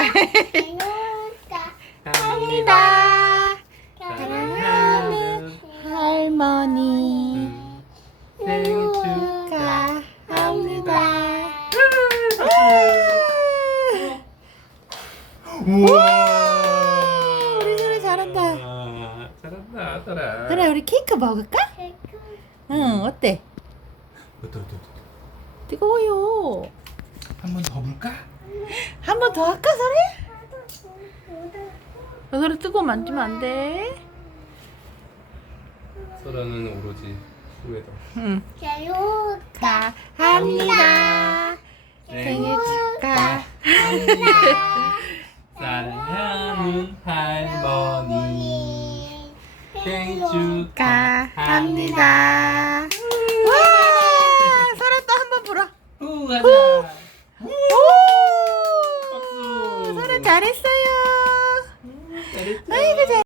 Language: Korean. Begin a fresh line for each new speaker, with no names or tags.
축하합니다.
사랑하는
할머니
생일
축하합니다.
우와.
우리 소리 잘한다.
잘한다, 소라.
그래, 우리 케이크 먹을까? 응, 어때?
어때.
뜨거워요.
한 번 더 불까?
한 번 더 할까, 소리? 소리 뜨거워 만지면 안 돼.
소라는 오로지 후회다.
응. 축하합니다. 생일 축하합니다.
사랑하는 할머니 생일
축하합니다. 와, 소라 또 한 번 불어.
후 하자.
오,
박수.
소라 잘했어요.